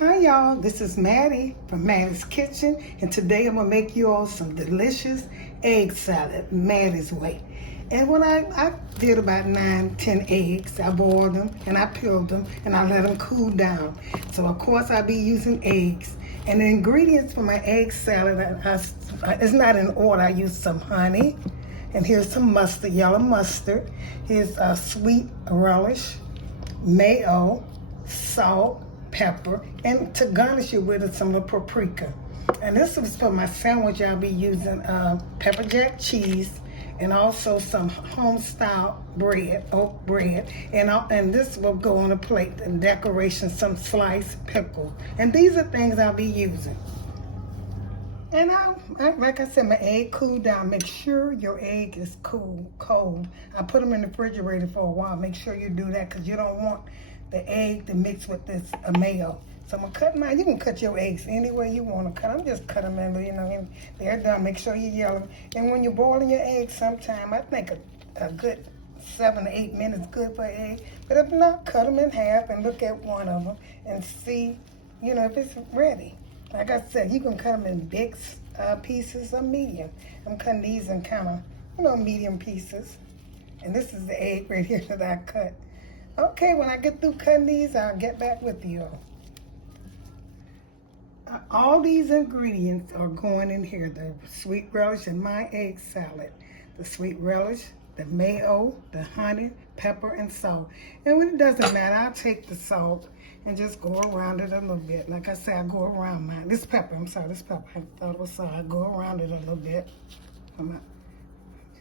Hi y'all, this is Mattie from Mattie's Kitchen, and today I'm gonna make you all some delicious egg salad, Mattie's way. And when I did about 9-10 eggs, I boiled them and I peeled them and I let them cool down. So of course I'll be using eggs. And the ingredients for my egg salad, it's not in order. I use some honey, and here's some mustard, yellow mustard. Here's sweet relish, mayo, salt, pepper, and to garnish it with some of paprika. And this is for my sandwich. I'll be using pepper jack cheese and also some Homestyle bread, oat bread, and this will go on a plate and decoration, some sliced pickle. And these are things I'll be using. And like I said, my egg cooled down. Make sure your egg is cold. I put them in the refrigerator for a while. Make sure you do that because you don't want the egg to mix with this mayo. So I'm gonna cut mine. You can cut your eggs any way you want to cut them. Just cut them in, and they're done. Make sure you yell them. And when you're boiling your eggs, sometime I think a good 7 to 8 minutes good for an egg. But if not, cut them in half and look at one of them and see, if it's ready. Like I said, you can cut them in big pieces or medium. I'm cutting these in kind of, medium pieces. And this is the egg right here that I cut. Okay, when I get through cutting these, I'll get back with you. All these ingredients are going in here. The sweet relish in my egg salad. The sweet relish, the mayo, the honey, pepper, and salt. And when it doesn't matter, I'll take the salt and just go around it a little bit. Like I said, I go around mine. This pepper, I thought it was salt. I go around it a little bit.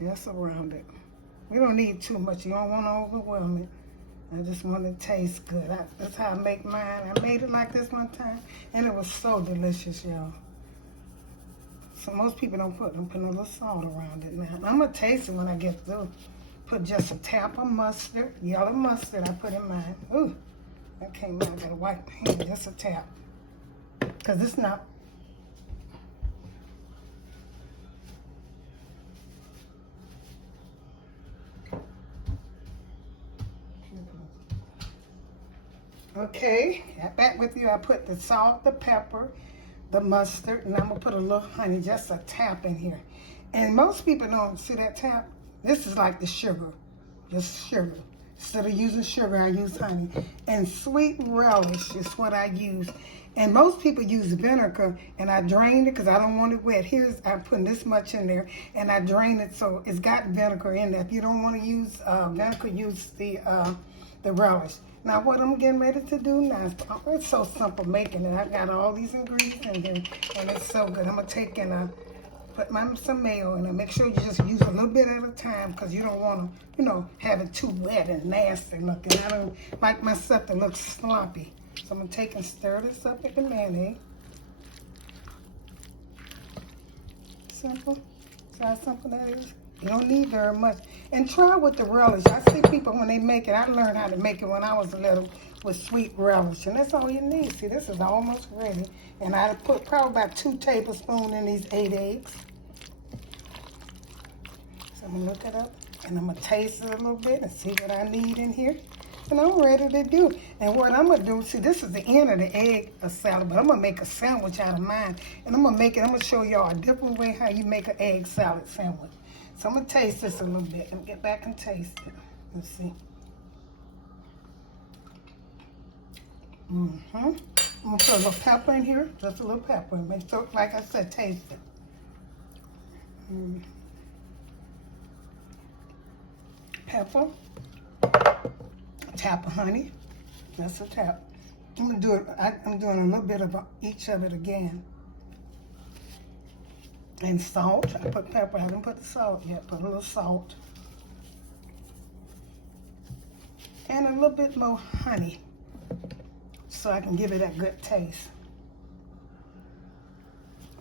Just around it. We don't need too much. You don't want to overwhelm it. I just want it to taste good. That's how I make mine. I made it like this one time, and it was so delicious, y'all. So most people don't put a little salt around it now. I'm going to taste it when I get through. Put just a tap of mustard, yellow mustard I put in mine. Ooh, that came out. I got to wipe my hand. Just a tap. Because it's not. Okay, back with you. I put the salt, the pepper, the mustard, and I'm going to put a little honey, just a tap in here. And most people don't see that tap. This is like the sugar, just sugar. Instead of using sugar, I use honey. And sweet relish is what I use. And most people use vinegar, and I drain it because I don't want it wet. I'm putting this much in there, and I drain it so it's got vinegar in there. If you don't want to use vinegar, use the relish. Now what I'm getting ready to do now, it's so simple making it. I got all these ingredients in here, and it's so good. I'm going to take and put some mayo in it. Make sure you just use a little bit at a time because you don't want to, have it too wet and nasty looking. I don't like my stuff to look sloppy. So I'm going to take and stir this up with the mayonnaise. Simple. See how simple that is? You don't need very much. And try with the relish. I see people when they make it, I learned how to make it when I was little with sweet relish. And that's all you need. See, this is almost ready. And I put probably about 2 tablespoons in these 8 eggs. So I'm going to look it up. And I'm going to taste it a little bit and see what I need in here. And I'm ready to do. And what I'm going to do, see, this is the end of the egg salad, but I'm going to make a sandwich out of mine. And I'm going to show y'all a different way how you make an egg salad sandwich. So I'm going to taste this a little bit and get back and taste it. Let's see. I'm going to put a little pepper in here, just a little pepper. And so, like I said, taste it. Pepper. A tap of honey. That's a tap. I'm going to do it. I'm doing a little bit of each of it again. And salt. I put pepper. I haven't put the salt yet. Put a little salt. And a little bit more honey. So I can give it a good taste.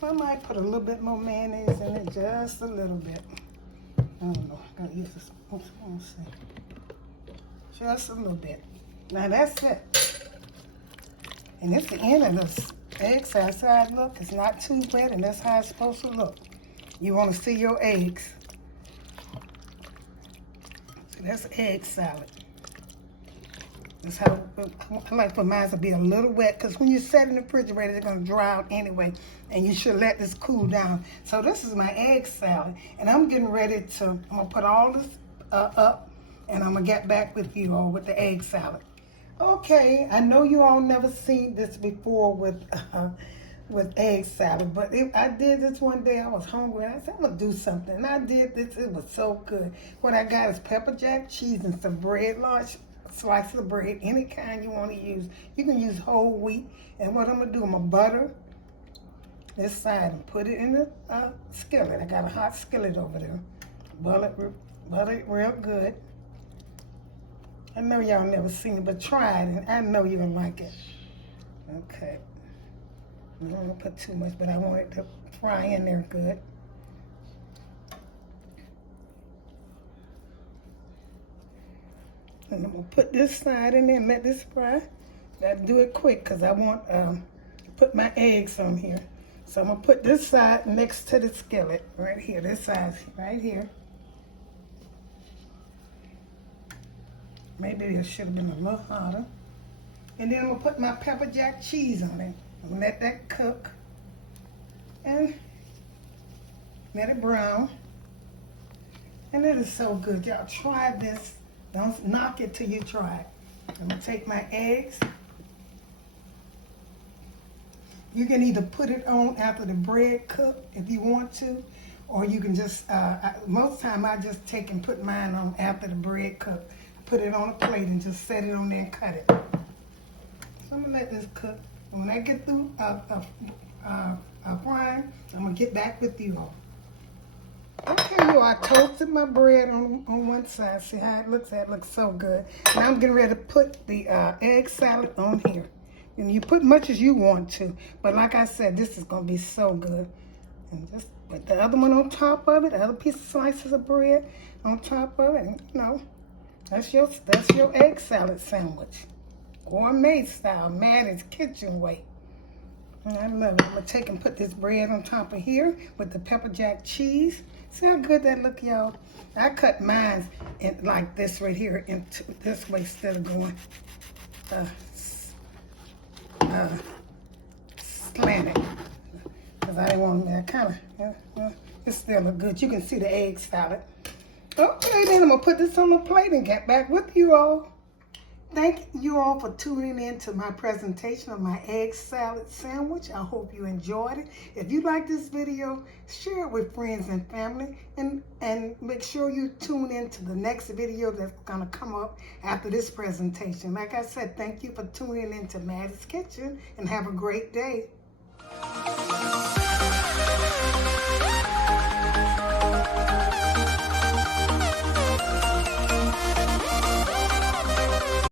I might put a little bit more mayonnaise in it. Just a little bit. I don't know. I gotta use this. Let's see. Just a little bit. Now that's it. And it's the end of this. Eggs, that's how it look. It's not too wet, and that's how it's supposed to look. You want to see your eggs. So that's egg salad. Just how I like for mine to be a little wet, because when you set it in the refrigerator, they're going to dry out anyway, and you should let this cool down. So this is my egg salad, and I'm getting ready to, I'm going to put all this up, and I'm going to get back with you all with the egg salad. Okay, I know you all never seen this before with egg salad, but I did this one day. I was hungry, and I said, I'm going to do something, and I did this. It was so good. What I got is pepper jack cheese and some bread, large slices of bread, any kind you want to use. You can use whole wheat. And what I'm going to do, I'm going to butter this side and put it in the skillet. I got a hot skillet over there. Butter it real good. I know y'all never seen it, but try it, and I know you'll like it. Okay. I don't want to put too much, but I want it to fry in there good. And I'm going to put this side in there and let this fry. Gotta do it quick because I want to put my eggs on here. So I'm going to put this side next to the skillet right here. This side right here. Maybe it should have been a little hotter. And then I'm going to put my pepper jack cheese on it. I'm going to let that cook. And let it brown. And it is so good. Y'all try this. Don't knock it till you try it. I'm going to take my eggs. You can either put it on after the bread cooked if you want to, or you can just, most time I just take and put mine on after the bread cooked. Put it on a plate and just set it on there and cut it. So I'm going to let this cook. And when I get through frying, I'm going to get back with you all. Okay, you all, I toasted my bread on one side. See how it looks? That looks so good. Now I'm getting ready to put the egg salad on here. And you put much as you want to. But like I said, this is going to be so good. And just put the other one on top of it, the other piece of slices of bread on top of it. And, you know, that's your egg salad sandwich. Gourmet style, Mattie's kitchen way. And I love it. I'm going to take and put this bread on top of here with the pepper jack cheese. See how good that look, y'all? I cut mine in like this right here, into this way instead of going slanted. Because I didn't want that kind of, it still look good. You can see the egg salad. Okay, then I'm going to put this on the plate and get back with you all. Thank you all for tuning in to my presentation of my egg salad sandwich. I hope you enjoyed it. If you like this video, share it with friends and family, and make sure you tune in to the next video that's going to come up after this presentation. Like I said, thank you for tuning in to Mattie's Kitchen, and have a great day.